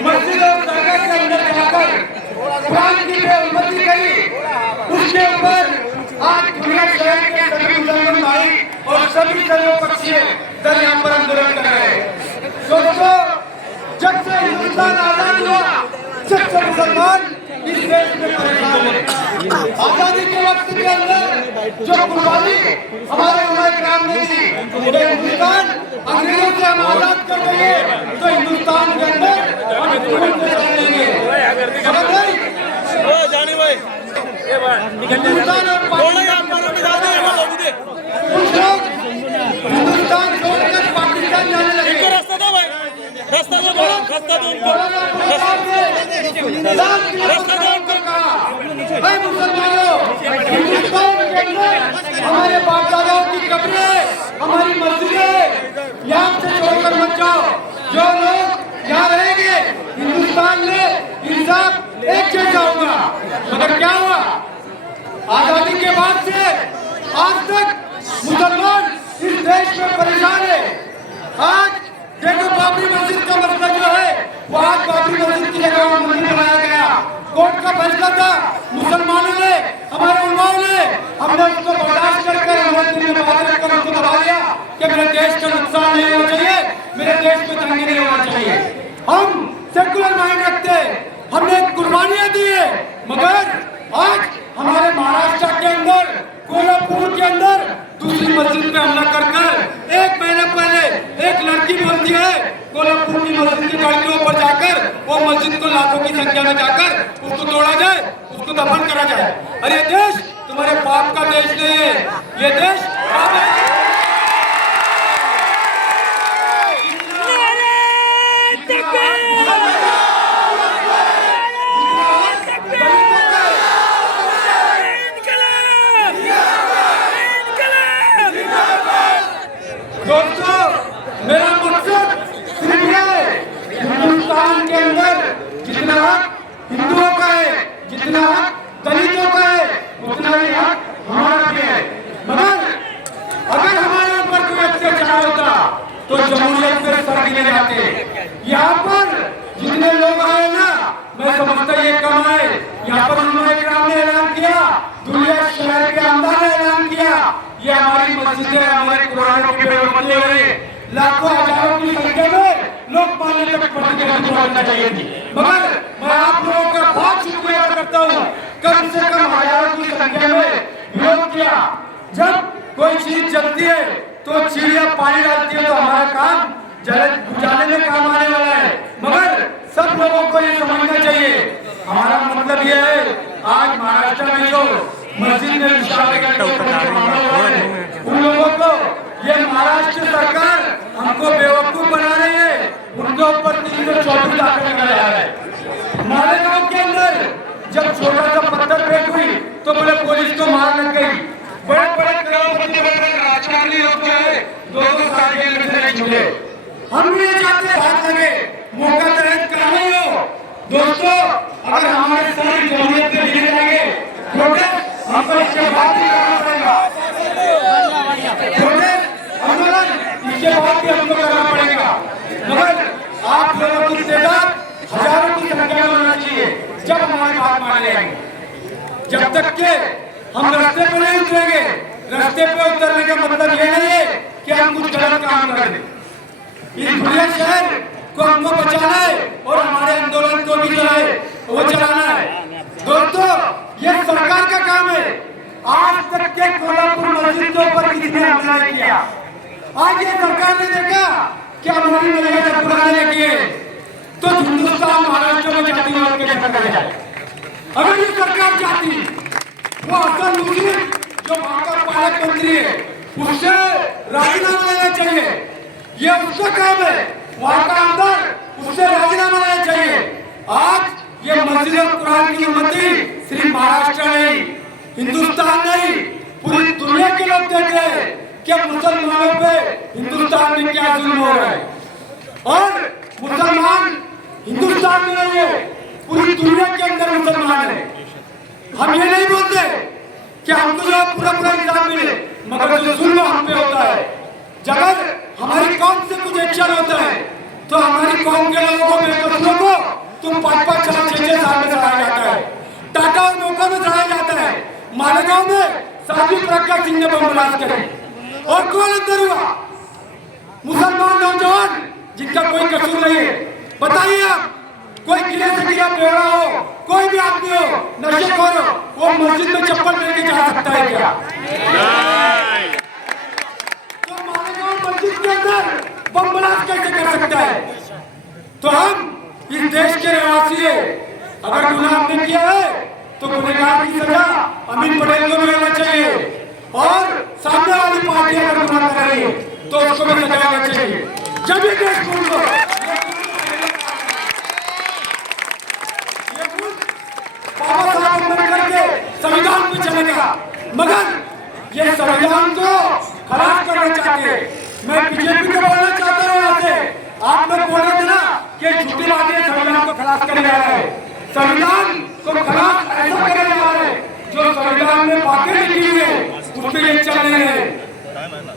मस्जिद और दरगाह के अंदर जाकर कुरान की बेइज्जती करी, उसके ऊपर आज दुनिया शहर के सभी मुसलमान भाई और सभी सर्वपक्षीय दल यहाँ पर आंदोलन कर रहे हैं। दोस्तों, जब से हिंदुस्तान आजाद हुआ, जब से मुसलमान इस देश में परेशान है। आजादी के वक्त के अंदर जो कुर्बानी हमारे उलमा किराम ने दी, हिंदुस्तान अंग्रेजों से हम आजाद कर देंगे तो हिंदुस्तान के अंदर हम हिंदुस्तान छोड़कर पाकिस्तान जाने लगे। रास्ता दो मुसलमानों, हिंदुस्तान के अंदर हमारे बाप दादाओं की कब्रें, हमारी मस्जिदें यहाँ से छोड़कर मत जाओ। जो लोग यहाँ रहेंगे, हिंदुस्तान में इंसाफ एक जैसा होगा। मगर क्या हुआ, आजादी के बाद से आज तक मुसलमान इस देश में परेशान है। आज देखो, बाबरी मस्जिद का मसला जो है, वो आज बाबरी मस्जिद की जगह मंदिर बनाया गया। कोर्ट का फैसला था, मुसलमानों ने, हमारे उलमाओं ने, हमने उसको बर्दाश्त करके हमारे दिल में बात रखकर उसको दबा दिया कि मेरे देश का नुकसान नहीं होना चाहिए, मेरे देश में दंगे नहीं होना चाहिए। हम सेकुलर माइंड रखते, हमने कुर्बानियां दी है, मगर आज हमारे महाराष्ट्र के अंदर, कोल्हापुर के अंदर दूसरी मस्जिद पे हमला कर एक महीने पहले एक लड़की बोलती है, कोल्हापुर की मस्जिद की गलियों पर जाकर वो मस्जिद को लाखों की संख्या में जाकर उसको तोड़ा जाए, उसको दफन करा जाए। अरे देश तुम्हारे बाप का देश नहीं है, ये देश दोस्तों, मेरा मकसद सिर्फ ये है, हिंदुस्तान के अंदर जितना हक हिंदुओं का है, जितना हक दलितों का है, उतना ही हक हमारा भी है। मगर अगर हमारे ऊपर कोई अत्याचार होता तो जमहूरियत से सर गिने जाते। यहाँ पर जितने लोग आए ना, मैं समझता ये कम आए। यहाँ पर उन्होंने इकराम ने ऐलान किया, दुनिया शहर के अंदर ने ऐलान किया, ये हमारी मस्जिदें, हमारे कुरान की बेइज्जती हो रही है। लाखों हजारों की संख्या में लोग पाने तक पहुंचना चाहिए थी। मगर मैं आप लोगों का बहुत शुक्रिया करता हूँ, कम से कम हजारों की संख्या में विरोध किया। जब कोई चीज जलती है तो चिड़िया पानी डालती है, तो हमारा काम बुझाने में काम आने वाला है। मगर सब लोगों को ये समझना चाहिए, हमारा मतलब ये है, आज महाराष्ट्र में जो मस्जिद में उन लोगों को ये महाराष्ट्र सरकार हमको बेवकूफ बना रही है, उनके ऊपर 324 दाखिल करा जा रहा है। मालेगांव के अंदर जब छोटा सा पत्थर फेंक हुई तो बोले पुलिस को मार लग गई। बड़े बड़े करोड़पति राजकारणी लोग जो है 2-2 साल जेल में नहीं छूटे। हम भी ये चाहते हाथ लगे, मौका तहत कर नहीं हो। दोस्तों, अगर हमारे सारी जमहूरियत पे गिरे जाएंगे हमको इसके बाद भी करना पड़ेगा, आंदोलन इसके बाद भी हमको करना पड़ेगा। मगर आप लोगों की तादाद हजारों की संख्या में होना चाहिए जब हमारी बात माने जाएंगे। जब तक के हम रास्ते पे नहीं उतरेंगे, रास्ते पे उतरने का मतलब ये नहीं है कि हम कुछ गलत काम कर दें। इस दुनिया शहर को हमको बचाना है और हमारे आंदोलन को भी जो है वो चलाना है। दोस्तों, ये सरकार का काम है। आज तक के कोल्हापुर मस्जिद के ऊपर किसी ने हमला नहीं किया। आज ये सरकार ने देखा कि हमारी मर्यादा पुराने किए तो हिंदुस्तान महाराष्ट्र में जातिवाद के खत्म कर जाए। अगर ये सरकार चाहती, वो असल मुस्लिम जो वहां का पालक मंत्री है उससे राजीनामा लेना चाहिए, ये उसका काम है। वहां का अंदर उससे राजीनामा लेना चाहिए। आज ये मस्जिद और कुरान की उन्नति सिर्फ महाराष्ट्र नहीं, हिंदुस्तान नहीं, पूरी दुनिया के लोग देख रहे हैं कि मुसलमानों पे हिंदुस्तान में क्या जुल्म हो रहा है। और मुसलमान हिंदुस्तान में नहीं है, पूरी दुनिया के अंदर मुसलमान है। हम ये नहीं बोलते कि हमको जो पूरा पूरा इंसाफ मिले, मगर जो जुल्म हम पे होता है, जब हमारी कौम से कुछ एक्शन होता है तो हमारी कौम के लोगों को, बेकसूरों को तुम 5-5, 6-6 साल में चढ़ाया जाता है, टाटा और नौका में चढ़ाया जाता है। मालेगांव में साध्वी प्रज्ञा सिंह ने बम ब्लास्ट करे और कौन अंदर हुआ? मुसलमान नौजवान जिनका कोई कसूर नहीं है। बताइए आप, कोई किले से गिरा बेड़ा हो, कोई भी आदमी हो, नशेखोर हो, वो मस्जिद में चप्पल पहन के जा सकता है क्या? तो मालेगांव मस्जिद के अंदर बम ब्लास्ट कैसे कर सकता है? तो हम इस देश के रहवासी है, अगर गुनाह हमने किया है तो गुनहगार की सजा अमीन पटेल को मिलना चाहिए और सामने वाली पार्टी अगर गुनाह कर रही है तो उसको भी सजा मिलनी चाहिए। जब ये देश बाबा साहब अम्बेडकर के संविधान पे चलेगा, मगर ये संविधान को खराब करना चाहते हैं। मैं बीजेपी को बोलना चाहता हूँ यहाँ से, आप लोग बोल रहे थे ना कि झूठी बातें संविधान को खराब करने जा रहे हैं। संविधान को खराब ऐसा करने जा रहे हैं जो संविधान में बातें लिखी हुई है उस पर ये चल रहे हैं।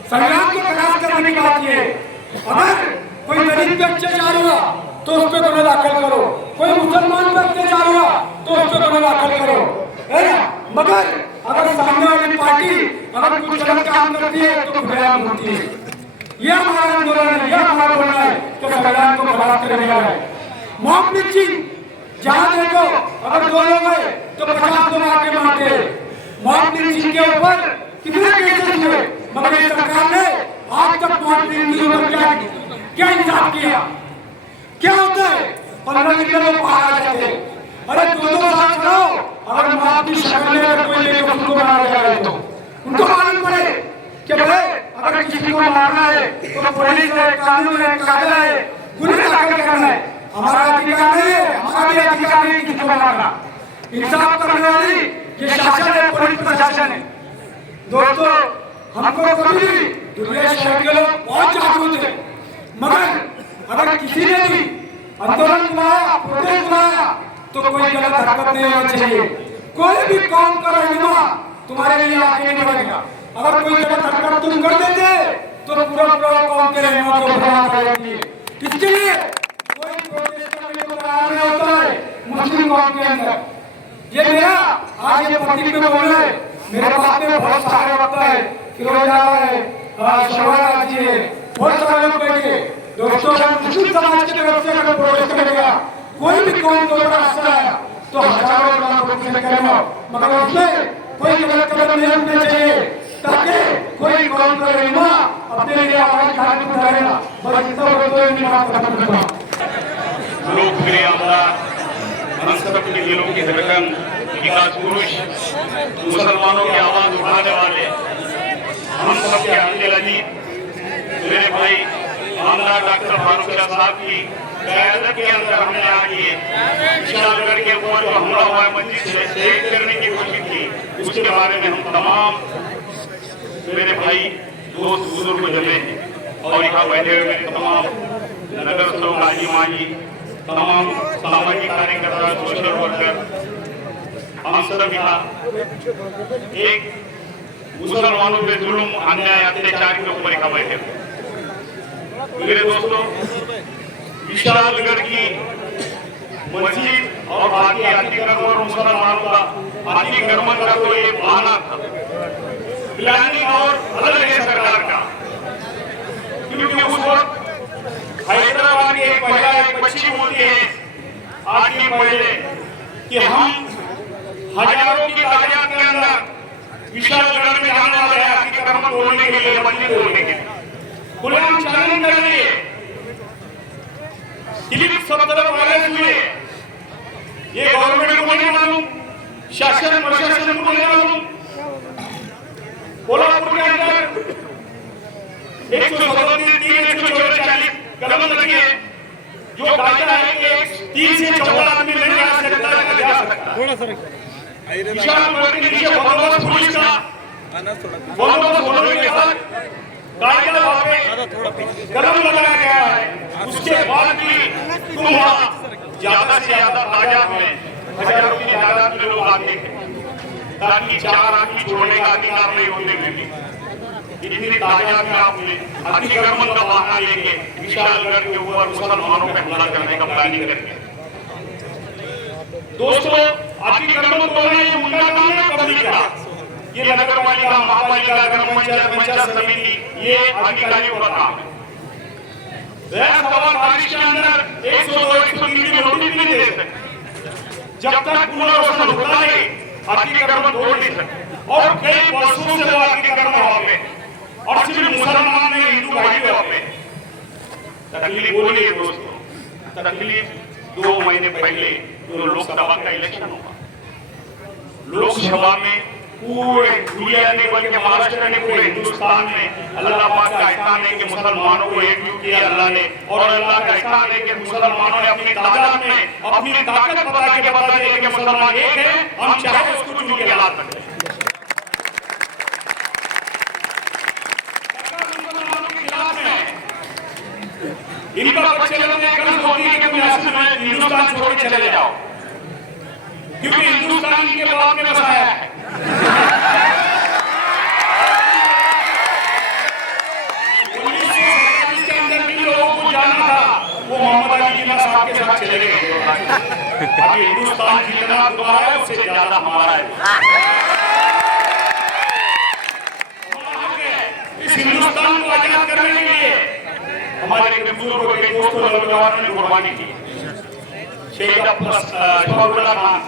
संविधान को खराब करने की बात ये, अगर कोई गरीब पे अत्याचार हुआ तो उस पर गुनाह दाखिल करो, कोई मुसलमान पे अत्याचार हुआ तो उस पर गुनाह दाखिल करो, है ना? मगर अगर सामने वाली पार्टी अगर कुछ गलत काम करती है तो बयान होती है। यह हमारा आंदोलन है, यह हमारा बोलना है कि संविधान को खराब करने वाला है। मॉब लिंचिंग जहाँ देखो अगर 2 लोग है तो 50 लोग आके मारते। मॉब लिंचिंग के ऊपर कितने केसेस हुए, मगर इस सरकार ने आज तक मॉब लिंचिंग के ऊपर क्या इंसाफ किया? क्या होता है? 15 दिन में लोग बाहर आ जाते हैं। अरे 2-2 साल खड़ो, अगर मौत की शक्ल में अगर कोई लेकर उनको मारा जाए तो उनको मालूम पड़े कि भाई अगर किसी को मारना है तो पुलिस है, कानून है, कायदा है, गुनाह दाखिल करना है। हमारा अधिकार नहीं है, हमारा भी अधिकार नहीं किसी को मारना। इंसाफ करने वाली ये शासन है, पुलिस प्रशासन है। दोस्तों, हमको कभी भी दुनिया शहर के लोग बहुत जागरूक है, मगर अगर किसी ने भी आंदोलन बुलाया, प्रोटेस्ट बुलाया तो कोई गलत हरकत नहीं होनी चाहिए। कोई भी काम का रहनुमा तुम्हारे लिए आगे नहीं बढ़ेगा। अगर कोई गलत हरकत तुम कर देते तो पूरा काम के रहनुमा को बर्बाद कर देती है। इसके लिए कोई प्रोटेस्ट करने को तैयार नहीं होता है मुस्लिम कौम के अंदर। ये मेरा आज ये प्रतीक में बोल रहे, मेरे पास में बहुत सारे वक्त है, फिरोजा है, शहबाज जी है, बहुत सारे लोग बैठे। दोस्तों, मुस्लिम समाज की तरफ से अगर प्रोटेस्ट करेगा, कोई भी कौम को रास्ता है तो हजारों लोग प्रोटेस्ट करेगा, मगर उसमें कोई गलत कदम नहीं उठना चाहिए ताकि कोई कौम का रहनुमा अपने लिए आवाज उठाने को करेगा। बस इतना बोलते हुए मैं बात खत्म करता हूं। लोकप्रिय आमदार, हम सबके दिलों की धड़कन, विकास पुरुष, मुसलमानों की आवाज उठाने वाले, हम सबके अंदर मेरे भाई आमदार डॉक्टर फारूक साहब की क़यादत के अंदर हमने आज ये विशालगढ़ के ऊपर जो हमला हुआ है, मस्जिद से शहीद करने की कोशिश की, उसके बारे में हम तमाम मेरे भाई दोस्त बुजुर्ग जमे और यहाँ बैठे हुए मेरे तमाम नगर सेवक माजी माजी, तमाम सामाजिक कार्यकर्ता, सोशल वर्कर, हम सब यहाँ एक मुसलमानों पे जुल्म, अन्याय, अत्याचार के ऊपर यहाँ बैठे हुए। मेरे दोस्तों, विशालगढ़ की मस्जिद और बाकी अतिक्रमण और मुसलमानों का अतिक्रमण का तो ये बहाना था, प्लानिंग और अलग है सरकार का। क्योंकि उस वक्त हैदराबाद की एक महिला, एक बच्ची बोलती है 8 दिन पहले कि हम हजारों की तादाद के अंदर विशालगढ़ में जाने वाले हैं अतिक्रमण तोड़ने के लिए, मस्जिद तोड़ने के लिए, गुलाम चैलेंज कर रही है। क्लिप सब तरफ वायरल हुए। ये गवर्नमेंट को नहीं मालूम, शासन प्रशासन को नहीं मालूम। कोल्हापुर के अंदर 137 कलम लगी है, जो कायदा है कि 3 से 14 आदमी नहीं आ सकता। विशालगढ़ के नीचे बंदोबस्त पुलिस का बंदोबस्त होने के बाद कायदा वहाँ पे कलम लगाया गया है। उसके बाद भी तुम वहाँ ज्यादा से ज्यादा तादाद में, हजारों की तादाद में लोग आते हैं। ताकि चार आदमी छोड़ने का अधिकार नहीं होते हुए भी इतनी तादाद में आपने अतिक्रमण का बहाना लेके विशालगढ़ के ऊपर मुसलमानों पे हमला करने का प्लानिंग करके दोस्तों अतिक्रमण तोड़ना ये उनका काम है पब्लिक का। ये नगर पालिका, महापालिका, ग्राम पंचायत, पंचायत समिति ये अधिकारियों का काम है। बारिश के अंदर 102, 103 की नोटिस नहीं दे सकते जब तक पुनर्वसन होता नहीं अतिक्रमण तोड़ नहीं सकते। और कई वर्षों से अतिक्रमण हुआ में और सिर्फ मुसलमान नहीं हिंदू भाई हुआ में तकलीफ हो रही है दोस्तों। तकलीफ 2 महीने पहले जो लोकसभा का इलेक्शन हुआ, लोकसभा में पूरे दुनिया ने बल्कि महाराष्ट्र ने पूरे हिंदुस्तान में अल्लाह पाक का एहसान है कि मुसलमानों को एकजुट किया अल्लाह ने। और अल्लाह का एहसान है कि मुसलमानों ने अपनी तादाद में अपनी ताकत बता के बता दिया कि मुसलमान एक है, हम चाहे उसको चुन के ला सकते हैं। इनका बच्चे लोग ने कल होती है कि हिंदुस्तान छोड़ के चले जाओ क्योंकि हिंदुस्तान के बाप ने बसाया है। के अंदर भी लोगों को जाना था वो मोहम्मद अली जिन्ना साहब के साथ चले गए। अभी हिंदुस्तान जितना तुम्हारा है उससे ज्यादा हमारा है। इस हिंदुस्तान को आजाद करने के लिए हमारे बुजुर्गों के दोस्तों नौजवानों ने कुर्बानी की। शहीद अब्दुल्ला खान